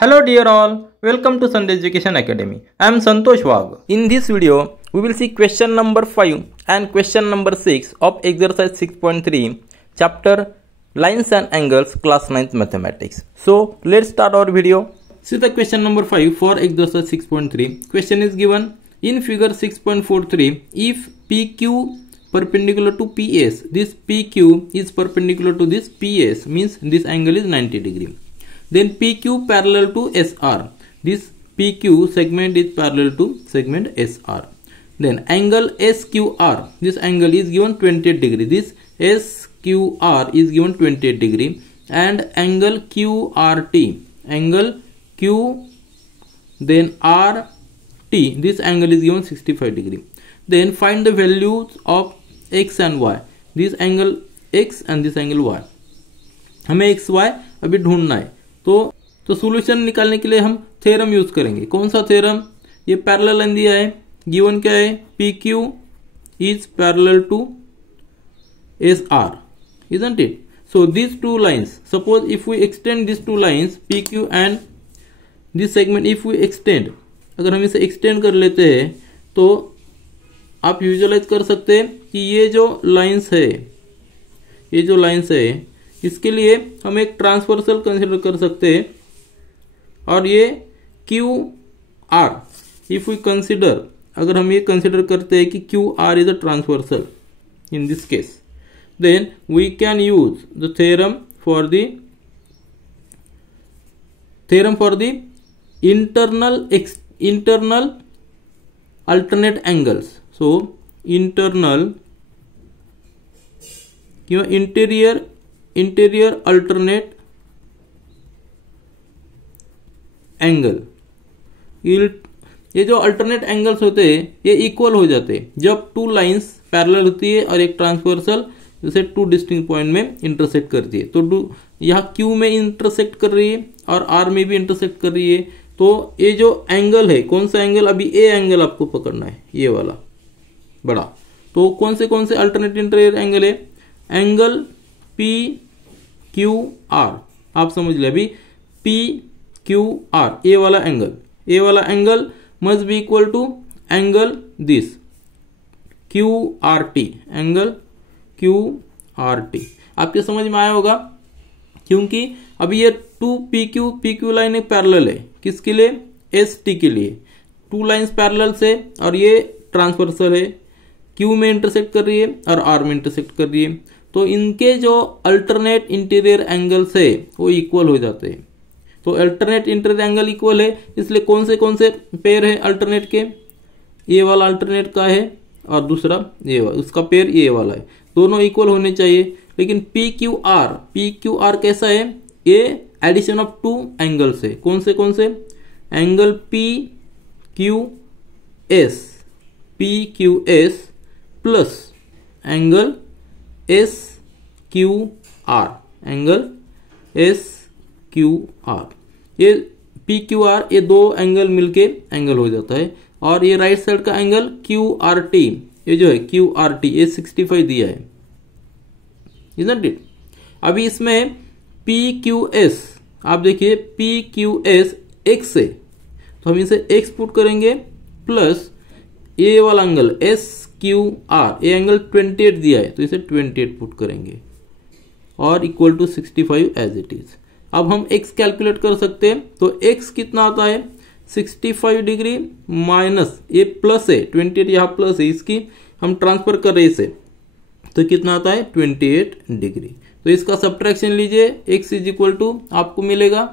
Hello dear all, welcome to Sunday Education Academy. I am Santosh Wagh. In this video, we will see question number 5 and question number 6 of exercise 6.3, chapter Lines and Angles, class 9th Mathematics. So, let's start our video. See the question number 5 for exercise 6.3. Question is given in figure 6.43. If PQ perpendicular to PS, this PQ is perpendicular to this PS, means this angle is 90 degree. Then PQ parallel to SR. This PQ segment is parallel to segment SR. Then angle SQR. This angle is given 28 degree. This SQR is given 28 degree. And angle QRT. Angle Q then RT. This angle is given 65 degree. Then find the values of X and Y. This angle X and this angle Y. हमें X Y अभी ढूंढना है. तो solution निकालने के लिए हम theorem use करेंगे. कौन सा थ्योरम? ये पैरेलल लाइन दिया है. गिवन क्या है? PQ is parallel to SR, isn't it? So these two lines, suppose if we extend these two lines PQ and this segment, if we extend, अगर हम इसे एक्सटेंड कर लेते हैं तो आप विजुअलाइज कर सकते हैं कि ये जो लाइंस है, इसके लिए हम एक ट्रांसवर्सल कंसीडर कर सकते हैं. और ये QR, इफ वी कंसीडर, अगर हम ये कंसीडर करते हैं कि QR is a transversal in this case, then we can use the theorem for the internal alternate angles. So internal interior alternate angle. ये जो अल्टरनेट एंगल्स होते हैं ये इक्वल हो जाते हैं जब टू लाइंस पैरेलल होती है और एक ट्रांसवर्सल जैसे टू डिस्टिंक्ट पॉइंट में इंटरसेक्ट करती है. तो यहाँ Q में इंटरसेक्ट कर रही है और R में भी इंटरसेक्ट कर रही है. तो ये जो एंगल है, कौन सा एंगल? अभी ए एंगल आपको पकड़ना है, ये वाला बड़ा. तो कौन से अल्टरनेट इंटीरियर एंगल है? Angle PQR. आप समझ ले, अभी PQR, ए वाला angle must be equal to angle this QRT. Angle QRT आपके समझ में आया होगा, क्योंकि अभी ये टू PQ लाइन एक पैरेलल है. किसके लिए? ST के लिए. टू लाइंस पैरेलल से और ये ट्रांसवर्सल है, Q में इंटरसेक्ट कर रही है और R में इंटरसेक्ट कर रही है. तो इनके जो अल्टरनेट इंटीरियर एंगल्स है वो इक्वल हो जाते हैं. तो अल्टरनेट इंटीरियर एंगल इक्वल है, इसलिए कौन से पेयर है अल्टरनेट के? ये वाला अल्टरनेट का है और दूसरा ये वाला, उसका पेयर ये वाला है. दोनों इक्वल होने चाहिए. लेकिन PQR कैसा है? ये एडिशन ऑफ टू एंगल्स है. कौन से? Angle PQS plus angle SQR. ये PQR, ये दो एंगल मिलके एंगल हो जाता है. और ये राइट साइड का एंगल QRT, ये जो है QRT, ये 65 दिया है, isn't it? अभी इसमें PQS, आप देखिए PQS X है, तो हम इसे X पुट करेंगे प्लस ये वाला एंगल SQR, ये एंगल 28 दिया है तो इसे 28 पुट करेंगे और equal to 65 as it is. अब हम X कैलकुलेट कर सकते हैं. तो X कितना आता है? 65 डिग्री माइनस ये प्लस है, 28 यहाँ प्लस है, इसकी हम ट्रांसफर कर रहे हैं इसे, तो कितना आता है? 28 डिग्री. तो इसका सब्ट्रैक्शन लीजिए, X इज इक्वल टू आपको मिलेगा,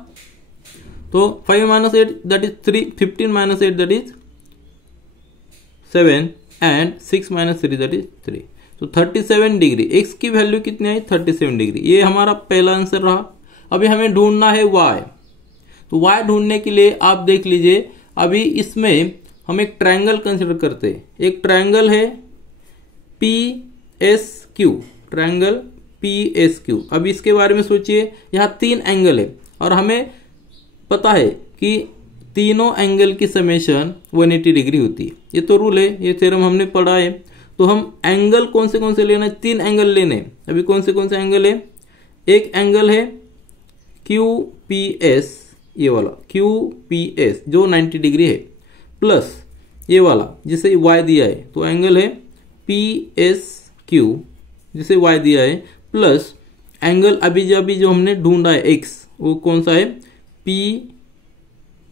तो 5 minus 8 that is 3, 15 minus 8 that is 7 and 6 minus 3 that is 3. तो 37 डिग्री. X की वैल्यू कितनी आई? 37 डिग्री. ये हमारा पहला आंसर रहा. अभी हमें ढूंढना है Y. तो Y ढूंढने के लिए आप देख लीजिए, अभी इसमें हम एक ट्रायंगल कंसिडर करते हैं. एक ट्रायंगल है PSQ, ट्रायंगल PSQ. अभी इसके बारे में सोचिए, यहाँ 3 एंगल है और हमें पता है कि तीनों एंगल की समेशन 180 डिग्री होती है. ये तो रूल है, ये थ्योरम हमने पढ़ा है. तो हम एंगल कौन से लेना है? 3 एंगल लेने. अभी कौन से एंगल है? एक एंगल है QPS ये वाला QPS जो 90 डिग्री है, प्लस ये वाला जिसे y दिया है, तो एंगल है PSQ जिसे y दिया है, प्लस एंगल अभी जो हमने ढूंढा है x, वो कौन सा है,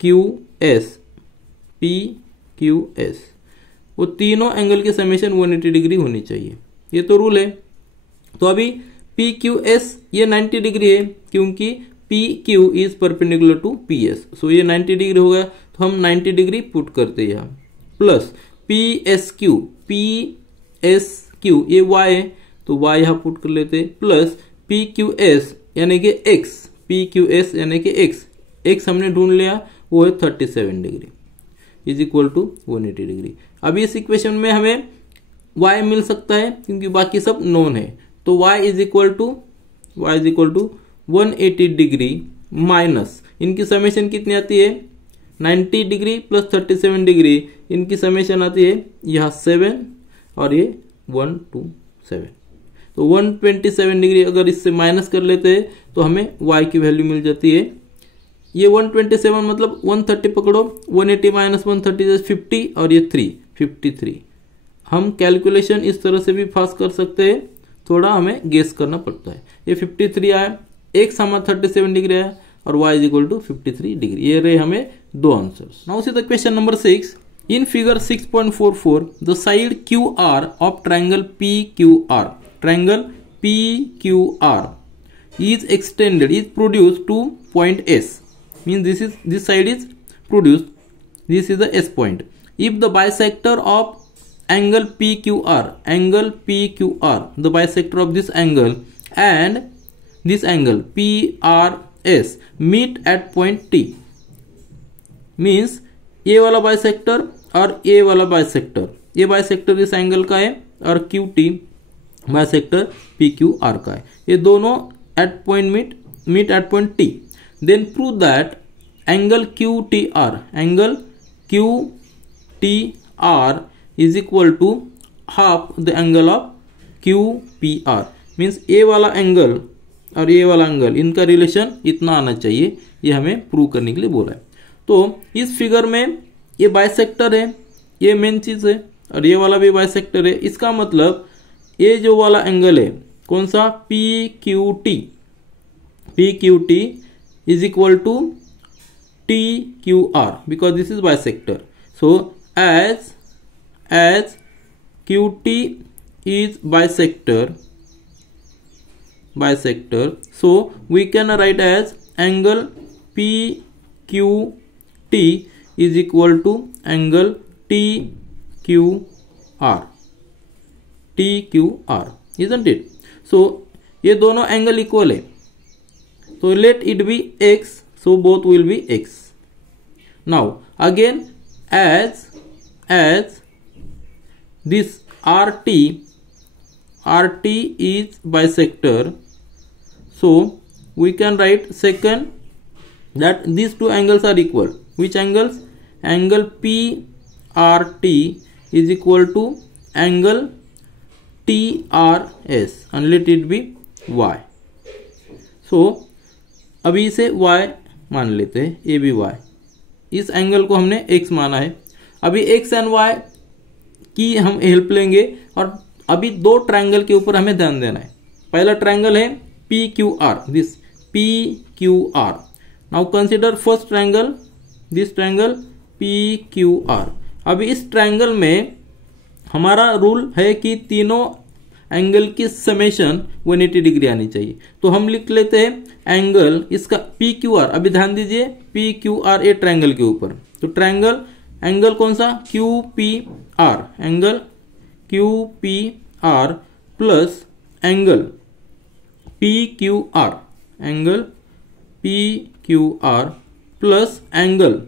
PQS। वो तीनों एंगल की समेशन 180 डिग्री होनी चाहिए, ये तो रूल है। तो अभी PQS ये 90 डिग्री है क्योंकि PQ is perpendicular to PS, so ये 90 डिग्री होगा, तो हम 90 डिग्री पुट करते हैं यहाँ, प्लस PSQ ये y है तो y यहाँ पुट कर लेते, प्लस PQS यानी कि PQS यानी कि x हमने ढूंढ लिया, वो है 37 degree is equal to 180 degree. अभी इस इक्वेशन में हमें y मिल सकता है क्योंकि बाकी सब नोन है, तो y is equal to 180 degree minus इनकी समेशन कितनी आती है, 90 डिग्री प्लस 37 डिग्री, इनकी समेशन आती है यहाँ 7 और ये 127, तो 127 डिग्री अगर इससे माइनस कर लेते हैं तो हमें y की वैल्यू मिल जाती है, ये 127 मतलब 130 पकड़ो, 180 माइनस 130 50 और ये 53। हम कैलकुलेशन इस तरह से भी फास्ट कर सकते हैं, थोड़ा हमें गेस करना पड़ता है। ये 53 आया, एक हमारा 37 डिग्री आया और y is equal to 53 degree. ये रहे हमें दो answers. Now see the question number 6। In figure 6.44 the side QR of triangle PQR is extended, is produced to point S, means this side is produced, this is the S point. If the bisector of angle PQR, the bisector of this angle and this angle PRS meet at point T, means ये वाला bisector और ये वाला bisector, ये bisector इस angle का है और QT बाइसेक्टर PQR का है, ये दोनों at point meet at point T. Then prove that angle QTR is equal to half the angle of QPR, means ये वाला एंगल और ये वाला एंगल इनका रिलेशन इतना आना चाहिए, ये हमें प्रूव करने के लिए बोला है। तो इस फिगर में ये बाइसेक्टर है, ये मेन चीज है, और ये वाला भी बाइसेक्टर है, इसका मतलब ये जो वाला एंगल है कौन सा, PQT is equal to TQR because this is bisector. So as QT is bisector, so we can write as angle PQT is equal to angle TQR, isn't it? So ये दोनों एंगल इक्वल है, तो let it be x, so both will be x. Now again as this RT is bisector, so we can write second that these two angles are equal. Which angles? Angle PRT is equal to angle TRS and let it be y. So अभी इसे y मान लेते हैं, ये भी y, इस angle को हमने x माना है। अभी x एंड y की हम हेल्प लेंगे और अभी दो ट्रायंगल के ऊपर हमें ध्यान देना है। पहला ट्रायंगल है PQR, this PQR। Now consider first triangle, this triangle PQR। अभी इस ट्रायंगल में हमारा रूल है कि तीनों एंगल की समेशन 180 डिग्री आनी चाहिए, तो हम लिख लेते हैं एंगल इसका PQR। अभी ध्यान दीजिए PQR ए ट्रायंगल के ऊपर, तो ट्रायंगल एंगल कौन सा, QPR, angle QPR plus angle PQR, angle PQR plus angle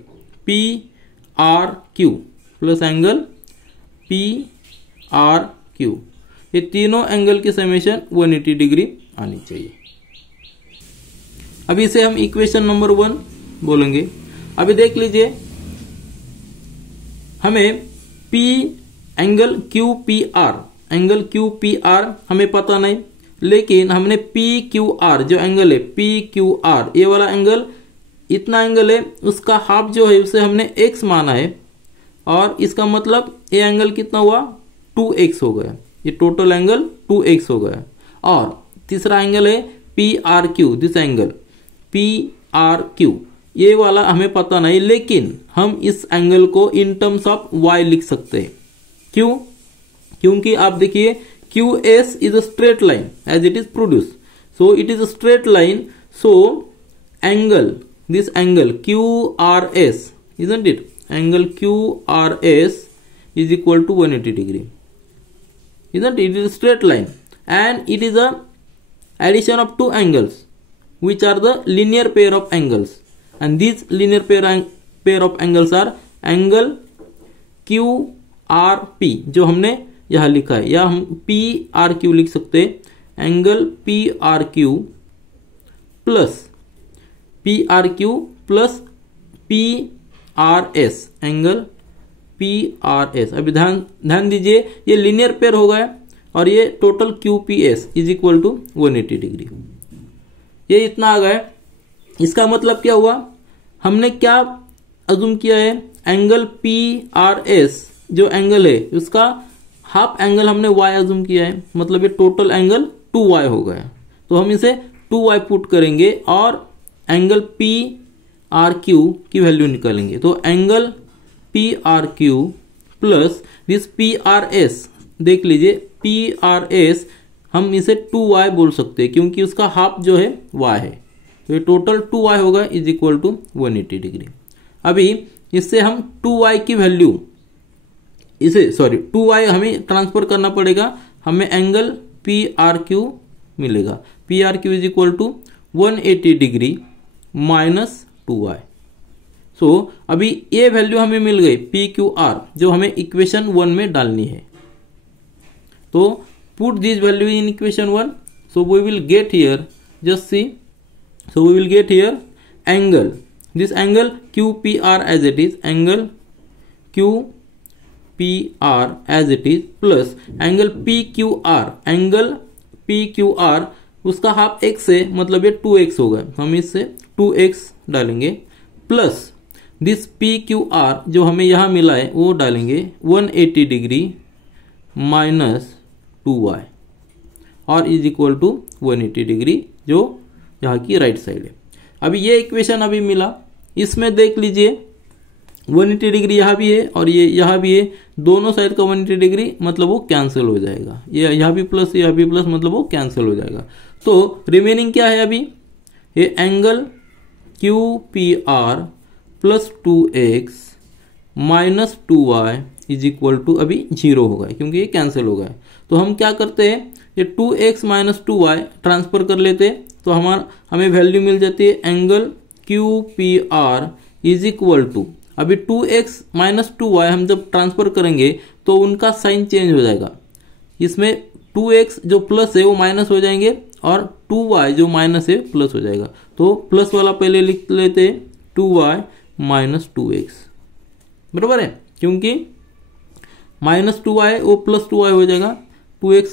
PRQ plus angle PRQ, ये तीनों एंगल की समेशन 180 डिग्री आनी चाहिए। अभी इसे हम इक्वेशन नंबर 1 बोलेंगे। अभी देख लीजिए, हमें एंगल QPR हमें पता नहीं, लेकिन हमने PQR जो एंगल है PQR, ये वाला एंगल इतना एंगल है, उसका हाफ जो है उसे हमने x माना है, और इसका मतलब ये एंगल कितना हुआ 2x हो गया, ये टोटल एंगल 2x हो गया। और तीसरा एंगल है PRQ, दिस एंगल PRQ, ये वाला हमें पता नहीं, लेकिन हम इस एंगल को इन टर्म्स ऑफ y लिख सकते हैं। क्यों? क्योंकि आप देखिए QS is a straight line as it is produce, so it is a straight line, so angle, this angle QRS, isn't it? Angle QRS is equal to 180 degree, isn't it? It is a straight line, and it is a addition of two angles which are the linear pair of angles, and these linear pair of angles are angle QRP, जो हमने यहाँ लिखा है, या हम PRQ लिख सकते हैं, angle PRQ plus PRQ plus PRS, angle PRS। अभी ध्यान दीजिए, ये लिनियर पेयर हो गया और ये total QPS is equal to 180 degree, ये इतना आ गया। इसका मतलब क्या हुआ, हमने क्या अज्यूम किया है, एंगल PRS जो एंगल है उसका हाफ एंगल हमने y अज्यूम किया है, मतलब ये टोटल एंगल 2y हो गया। तो हम इसे 2y पुट करेंगे और एंगल PRQ की वैल्यू निकालेंगे। तो angle PRQ plus this PRS, देख लीजिए PRS हम इसे 2y बोल सकते हैं क्योंकि उसका हाफ जो है y है, तो ये टोटल 2y होगा इज इक्वल टू 180 डिग्री। अभी इससे हम 2y की वैल्यू, इसे 2y हमें ट्रांसफर करना पड़ेगा, हमें एंगल PRQ मिलेगा, PRQ is equal to 180 degree minus 2y। So अभी ये वैल्यू हमें मिल गई PQR, जो हमें इक्वेशन 1 में डालनी है। तो put this value in equation 1, so we will get here, just see, so we will get here angle, this angle QPR as it is, angle QPR as it is plus angle PQR, angle PQR उसका half x है, मतलब ये 2x होगा, हम इससे 2x डालेंगे, plus this PQR जो हमें यहां मिला है वो डालेंगे 180 डिग्री माइनस 2y, और इज इक्वल टू 180 डिग्री जो यहाँ की राइट साइड है। अभी ये इक्वेशन अभी मिला, इसमें देख लीजिए 180 डिग्री यहाँ भी है और ये यहाँ भी है, दोनों साइड का 180 डिग्री मतलब वो कैंसिल हो जाएगा, ये यहाँ भी प्लस यहाँ भी प्लस मतलब वो कैंसिल हो जाएगा। तो रिमेनिंग क्या है अभी, ये angle QPR plus 2x minus 2y is equal to अभी 0 होगा क्योंकि ये कैंसिल हो गया। तो हम क्या करते हैं, ये 2x माइनस 2y ट्रांसफर कर लेते हैं, तो हमें वैल्यू मिल जाती है angle QPR is equal to, अभी 2x माइनस 2y हम जब ट्रांसफर करेंगे तो उनका साइन चेंज हो जाएगा, इसमें 2x जो प्लस है वो माइनस हो जाएंगे और 2y जो माइनस है प्लस हो जाएगा। तो प्लस वाला पहले लिख लेते हैं 2y माइनस 2x, बराबर है, क्योंकि माइनस 2y वो प्लस 2y हो जाएगा, 2x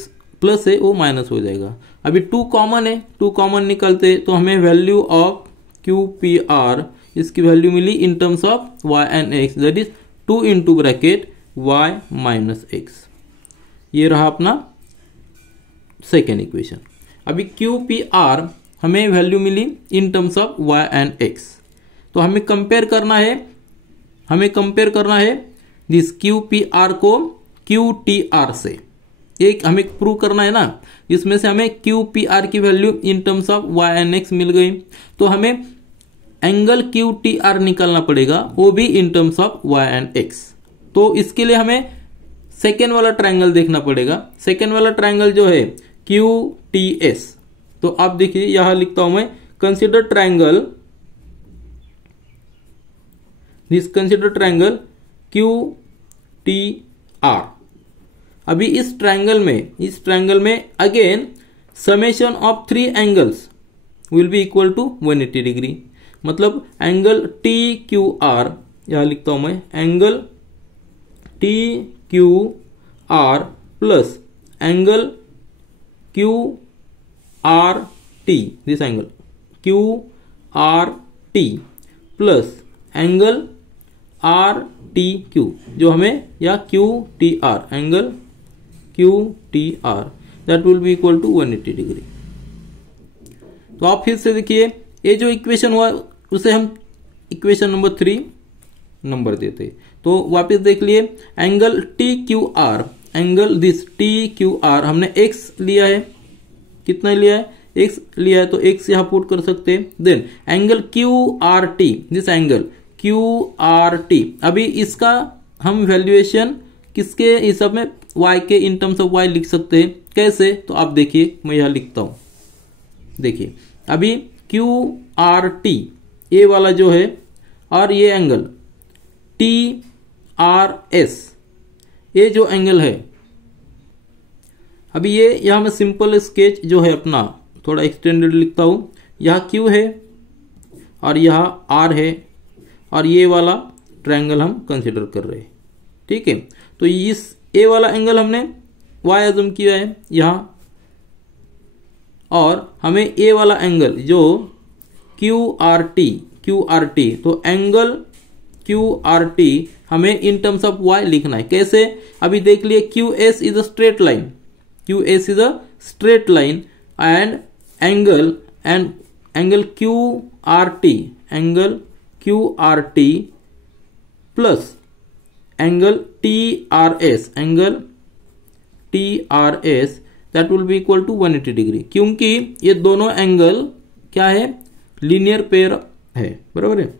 प्लस है वो माइनस हो जाएगा। अभी 2 कॉमन है, 2 कॉमन निकलते तो हमें वैल्यू ऑफ QPR, इसकी वैल्यू मिली in terms of y and x, that is 2 into bracket y minus x। ये रहा अपना सेकेंड इक्वेशन। अभी QPR हमें वैल्यू मिली in terms of y and x, तो हमें कंपेयर करना है दिस QPR को QTR से, एक हमें प्रूव करना है ना, इसमें से हमें QPR की value in terms of y and x मिल गई, तो हमें एंगल QTR निकालना पड़ेगा, वो भी इन terms of y and x। तो इसके लिए हमें सेकेंड वाला ट्रायंगल देखना पड़ेगा, सेकेंड वाला ट्रायंगल जो है QTS। तो आप देखिए यहां लिखता हूं मैं, consider triangle, this consider triangle QTR। अभी इस ट्रायंगल में again summation of 3 angles will be equal to 180 degree, मतलब एंगल TQR, यहां लिखता हूं मैं angle TQR plus angle QRT, this angle QRT plus angle R T Q जो हमें, या Q T R, angle Q T R that will be equal to 180 degree. तो आप फिर से देखिए, ये जो इक्वेशन हुआ उसे हम इक्वेशन नंबर 3 नंबर देते। तो वापस देख लिए, angle T Q R, angle this T Q R हमने एक्स लिया है, कितना लिया है, एक्स लिया है, तो एक्स यहां पुट कर सकते हैं। Then angle Q R T, this angle Q R T, अभी इसका हम वैल्यूएशन किसके हिसाब में, y के इन टर्म्स ऑफ y लिख सकते हैं। कैसे, तो आप देखिए, मैं यहां लिखता हूं, देखिए अभी क्यू आर टी ये वाला जो है, और ये एंगल टी आर एस, ये जो एंगल है, अभी ये यहां मैं सिंपल स्केच जो है अपना थोड़ा एक्सटेंडेड लिखता हूं। यहां क्यू है और यहां आर है, और ये वाला ट्रायंगल हम कंसिडर कर रहे हैं, ठीक है। तो इस ए वाला एंगल हमने y अज्यूम किया है यहां, और हमें ए वाला एंगल जो क्यू आर टी, तो एंगल क्यू आर टी हमें इन टर्म्स ऑफ y लिखना है। कैसे, अभी देख लिए, Q S is a straight line, Q S is a straight line, and angle Q R T, angle Q R T plus angle T R S, angle T R S that will be equal to 180 degree, क्योंकि ये दोनों angle क्या है, linear pair है, बराबर है,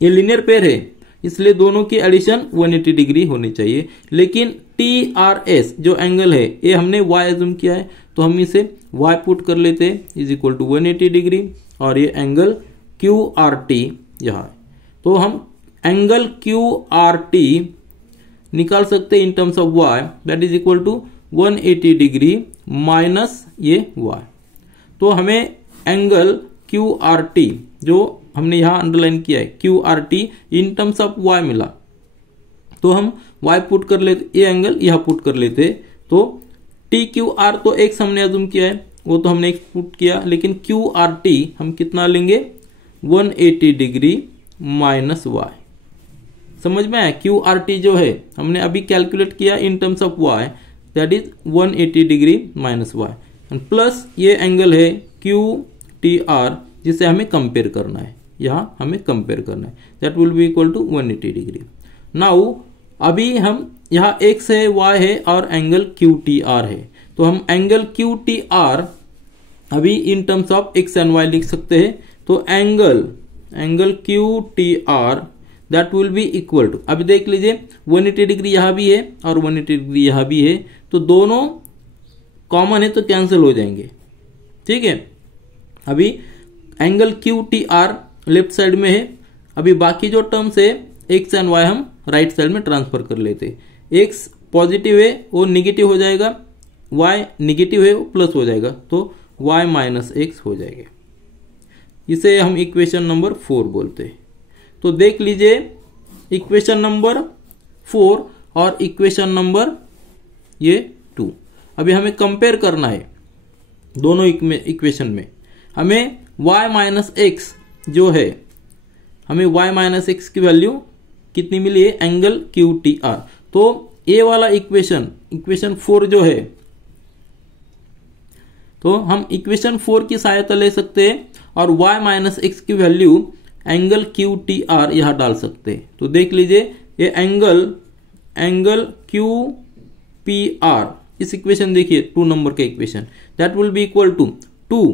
ये linear pair है, इसलिए दोनों की एडिशन 180 डिग्री होनी चाहिए। लेकिन टी आर एस जो एंगल है, ये हमने y एज्यूम किया है, तो हम इसे y पुट कर लेते हैं, इज इक्वल टू 180 डिग्री, और ये एंगल क्यू आर टी यहाँ है, तो हम एंगल क्यू आर टी निकाल सकते हैं in terms of y, that is equal to 180 degree minus ये y। तो हमें एंगल क्यू आर टी जो हमने यहां अंडरलाइन किया है, Q R T in terms of y मिला, तो हम y पुट कर लेते, ये एंगल यहां पुट कर लेते। तो टी क्यू आर तो x हमने अज्यूम किया है, वो तो हमने x पुट किया, लेकिन क्यू आर टी हम कितना लेंगे, 180 डिग्री माइनस y। समझ में आया, क्यू आर टी जो है हमने अभी कैलकुलेट किया इन terms of y, that is 180 degree minus y, plus ये एंगल है क्यू टी आर जिसे हमें कंपेयर करना है, यहां हमें कंपेयर करना है, that will be equal to 180 degree. Now अभी हम यहाँ x है, y है, और एंगल क्यू टी आर है, तो हम एंगल क्यू टी आर अभी in terms of x and y लिख सकते हैं। तो angle Q T R that will be equal to, अभी देख लीजिए 180 डिग्री यहां भी है और 180 डिग्री यहां भी है, तो दोनों कॉमन है तो कैंसिल हो जाएंगे, ठीक है। अभी angle Q T are left side में है, अभी बाकी जो टर्म्स है एक्स एंड वाई हम राइट साइड में ट्रांसफर कर लेते। एक्स पॉजिटिव है वो निगेटिव हो जाएगा, वाई निगेटिव है वो प्लस हो जाएगा, तो वाई माइनस एक्स हो जाएगा। इसे हम इक्वेशन नंबर 4 बोलते हैं। तो देख लीजिए इक्वेशन नंबर 4 और इक्वेशन नंबर ये 2, अभी हमें कंपेयर करना है दोनों इक्वेशन में। हमें y माइनस एक्स जो है, हमें y माइनस एक्स की वैल्यू कितनी मिली है, एंगल क्यू टी आर। तो ये वाला इक्वेशन 4 जो है, तो हम इक्वेशन 4 की सहायता ले सकते हैं और y माइनस एक्स की value angle Q T R यहां डाल सकते हैं। तो देख लीजिए ये एंगल क्यू पी आर, इस इक्वेशन देखिए 2 नंबर का equation, that will be equal to 2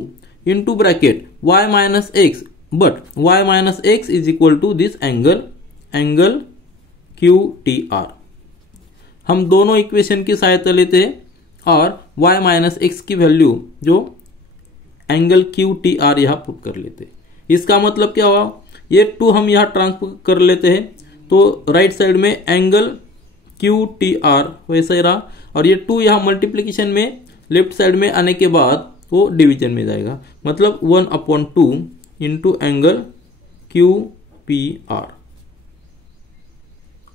into bracket y minus x, but y minus x is equal to this angle Q T R. हम दोनों इक्वेशन की सहायता लेते हैं और y माइनस एक्स की वैल्यू जो एंगल क्यू टी आर यहां पुट कर लेते हैं। इसका मतलब क्या हुआ, ये 2 हम यहां ट्रांसफर कर लेते हैं, तो राइट साइड में एंगल क्यू टी आर वैसा ही रहा, और ये 2 यहां मल्टीप्लीकेशन में लेफ्ट साइड में आने के बाद वो डिवीजन में जाएगा, मतलब 1/2 into angle Q P are.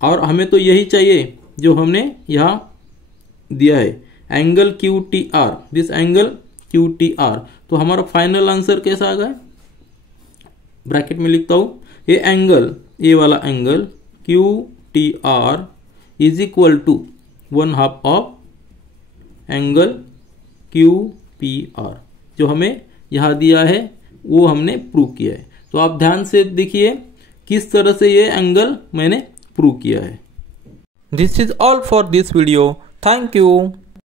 और हमें तो यही चाहिए जो हमने यहां दिया है, angle Q T are, this angle Q T are. तो हमारा फाइनल आंसर कैसा आ गया, ब्रैकेट में लिखता हूं, ये एंगल, ये वाला angle QTR is equal to 1/2 of angle QPR, जो हमें यहाँ दिया है वो हमने प्रूव किया है। तो आप ध्यान से देखिए किस तरह से ये एंगल मैंने प्रूव किया है। This is all for this video. Thank you.